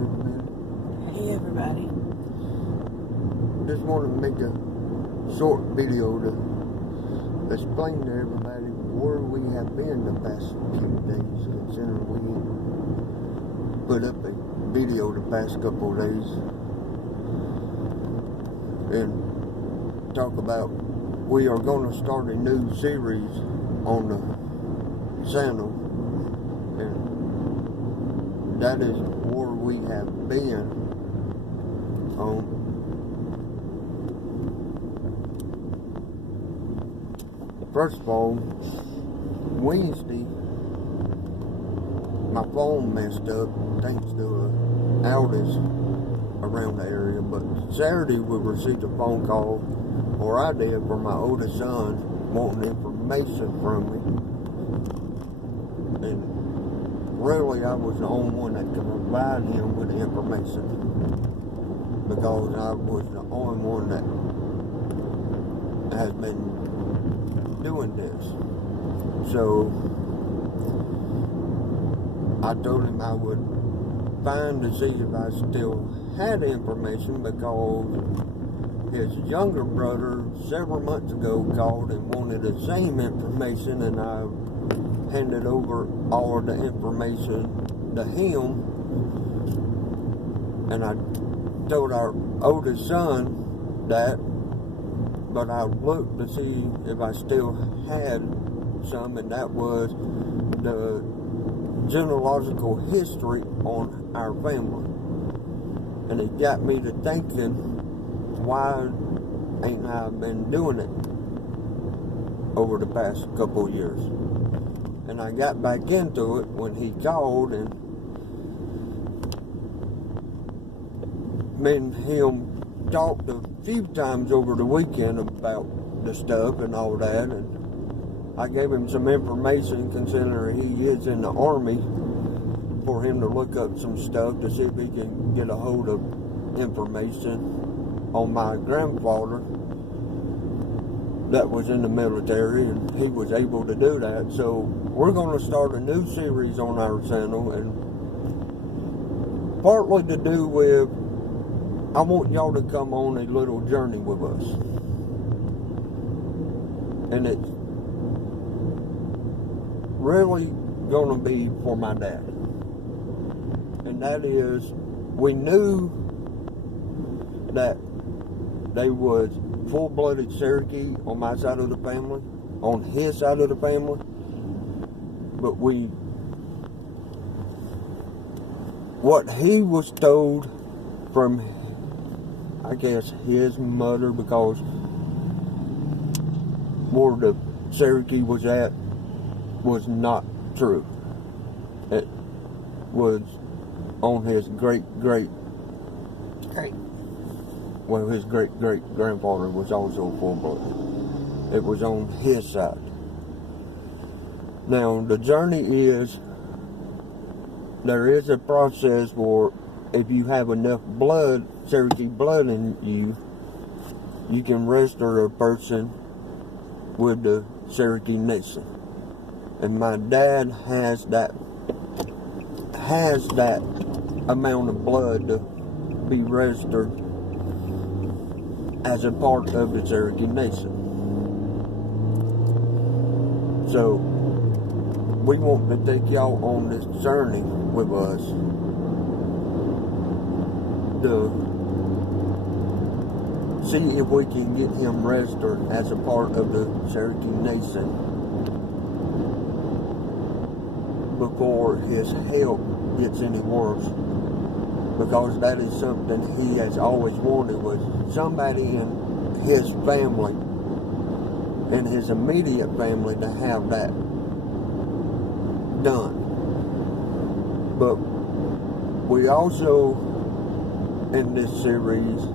Hey everybody. Just wanted to make a short video to explain to everybody where we have been the past few days, considering we put up a video the past couple of days and talk about we are going to start a new series on the channel, and that is where we have been on first of all, Wednesday my phone messed up thanks to an outage around the area, but Saturday we received a phone call, or I did, from my oldest son wanting information from me. And really I was the only one that could provide him with the information, because I was the only one that has been doing this. So I told him I would find to see if I still had information, because his younger brother several months ago called and wanted the same information, and I handed over all of the information to him, and I told our oldest son that, but I looked to see if I still had some, and that was the genealogical history on our family. And it got me to thinking, why ain't I been doing it over the past couple of years? And I got back into it when he called, and me and him talked a few times over the weekend about the stuff and all that, and I gave him some information, considering he is in the Army, for him to look up some stuff to see if he can get a hold of information on my grandfather that was in the military, and he was able to do that. So we're going to start a new series on our channel, and partly to do with, I want y'all to come on a little journey with us. And it's really going to be for my dad. And that is, we knew that they was full-blooded Cherokee on my side of the family, on his side of the family, but what he was told from, I guess, his mother, because where the Cherokee was at was not true. It was on his his great-great-grandfather was also full-blooded. It was on his side. Now, the journey is, there is a process where if you have enough blood, Cherokee blood in you, you can register a person with the Cherokee Nation. And my dad has that amount of blood to be registered as a part of the Cherokee Nation. So we want to take y'all on this journey with us to see if we can get him registered as a part of the Cherokee Nation before his health gets any worse, because that is something he has always wanted, was somebody in his family, in his immediate family, to have that done. But we also, in this series,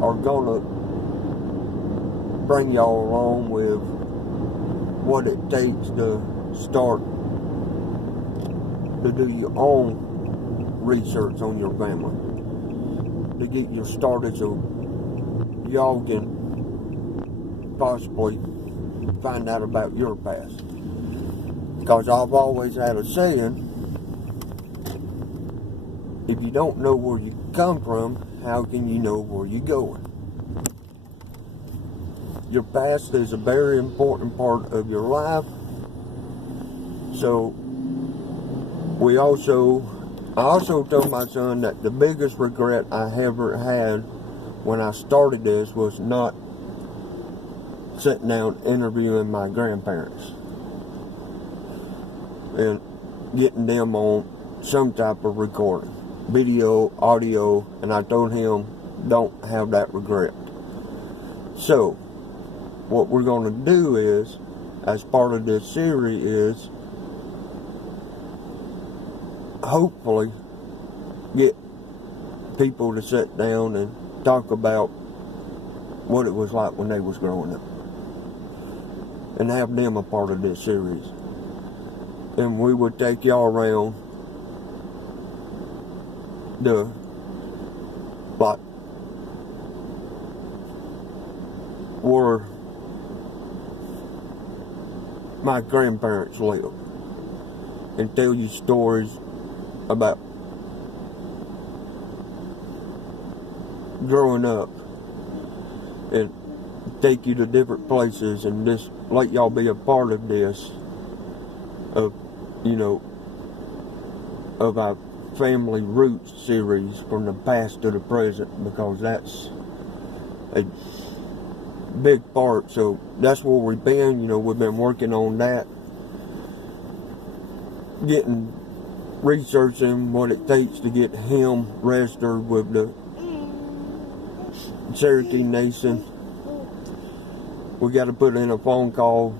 are gonna bring y'all along with what it takes to start to do your own research on your family, to get you started, so y'all can possibly find out about your past. Because I've always had a saying, if you don't know where you come from, how can you know where you're going? Your past is a very important part of your life. So I also told my son that the biggest regret I ever had when I started this was not sitting down interviewing my grandparents and getting them on some type of recording, video, audio, and I told him don't have that regret. So what we're going to do is, as part of this series, is hopefully get people to sit down and talk about what it was like when they was growing up and have them a part of this series. And we would take y'all around the, like, where my grandparents lived and tell you stories about growing up and take you to different places and just let y'all be a part of this, of, you know, of our family roots series from the past to the present, because that's a big part. So that's where we've been. You know, we've been working on that, researching what it takes to get him registered with the Cherokee Nation. We got to put in a phone call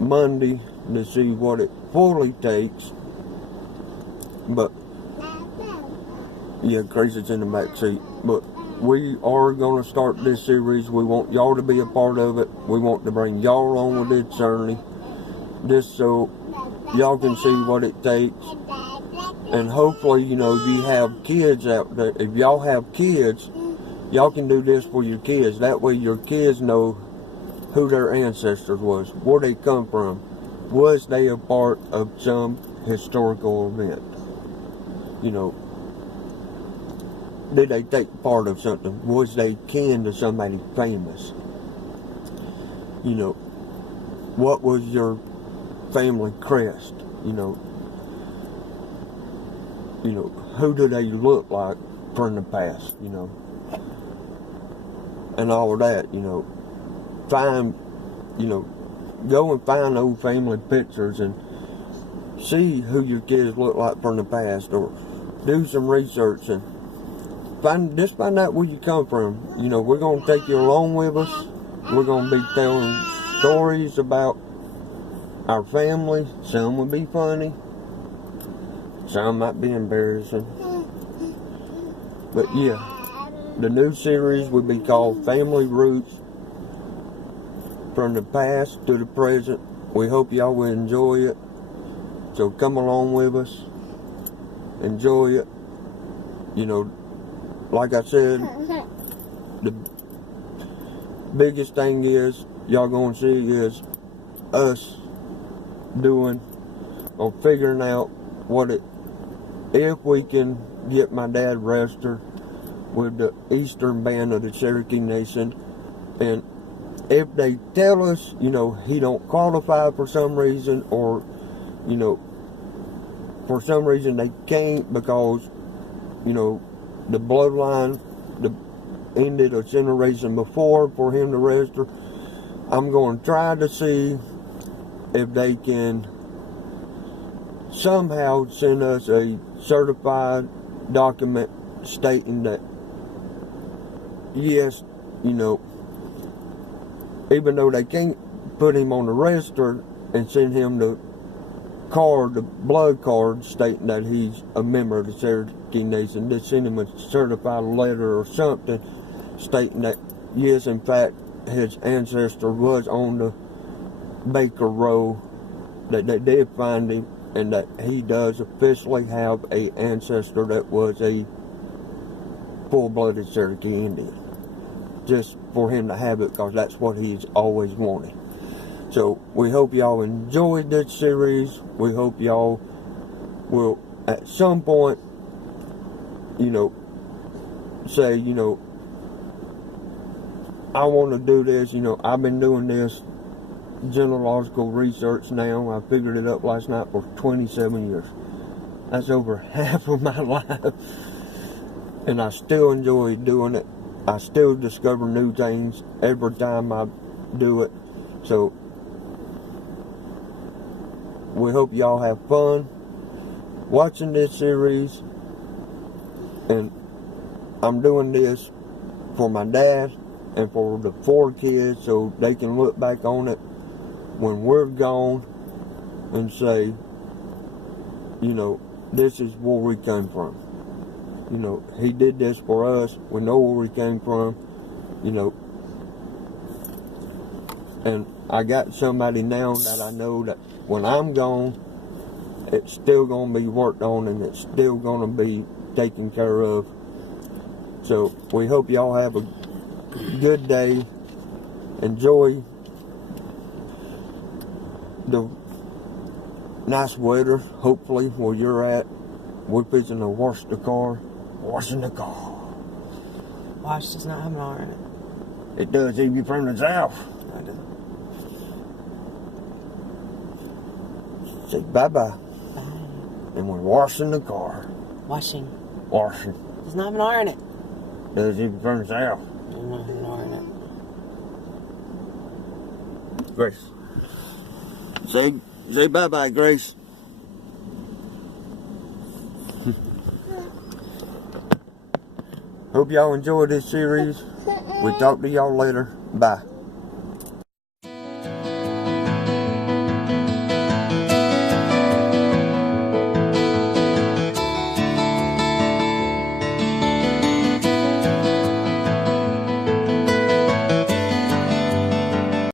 Monday to see what it fully takes. But yeah, Grace's in the back seat. But we are going to start this series. We want y'all to be a part of it. We want to bring y'all along with this journey, just so y'all can see what it takes. And hopefully, you know, if you have kids out there, if y'all have kids, y'all can do this for your kids. That way your kids know who their ancestors was, where they come from. Was they a part of some historical event? You know, did they take part of something? Was they kin to somebody famous? You know, what was your family crest? You know, who do they look like from the past? You know, and all of that. You know, go and find old family pictures and see who your kids look like from the past, or do some research and find out where you come from. You know, we're going to take you along with us. We're going to be telling stories about our family. Some will be funny, some might be embarrassing, but yeah, the new series will be called Family Roots, from the past to the present. We hope y'all will enjoy it. So come along with us. Enjoy it. You know, like I said, the biggest thing is y'all gonna see is us doing or figuring out if we can get my dad registered with the Eastern Band of the Cherokee Nation, and if they tell us, you know, he don't qualify for some reason, or, you know, for some reason they can't because, you know, the bloodline ended a generation before for him to register, I'm going to try to see if they can somehow send us a certified document stating that, yes, you know, even though they can't put him on the register and send him the blood card stating that he's a member of the Cherokee Nation, they send him a certified letter or something stating that, yes, in fact, his ancestor was on the Baker Row, that they did find him, and that he does officially have a ancestor that was a full-blooded Cherokee Indian. Just for him to have it, because that's what he's always wanted. So we hope y'all enjoyed this series. We hope y'all will at some point you know, say, you know, I want to do this, you know, I've been doing this genealogical research now. I figured it up last night for 27 years. That's over half of my life. And I still enjoy doing it. I still discover new things every time I do it. So, we hope y'all have fun watching this series. And I'm doing this for my dad and for the 4 kids so they can look back on it when we're gone and say, you know, this is where we came from. You know, he did this for us. We know where we came from, you know. And I got somebody now that I know that when I'm gone, it's still going to be worked on and it's still going to be taken care of. So we hope y'all have a good day. Enjoy the nice weather, hopefully, where you're at. We're fixing to wash the car. Washing the car. Wash does not have an R in it. It does if you're from the south. No, it doesn't. Say bye-bye. Bye. And we're washing the car. Washing. Washing. Does not have an R in it. Does if you're from the south. Does not have an R in it. Grace. Say bye-bye, Grace. Hope y'all enjoyed this series. We'll talk to y'all later. Bye.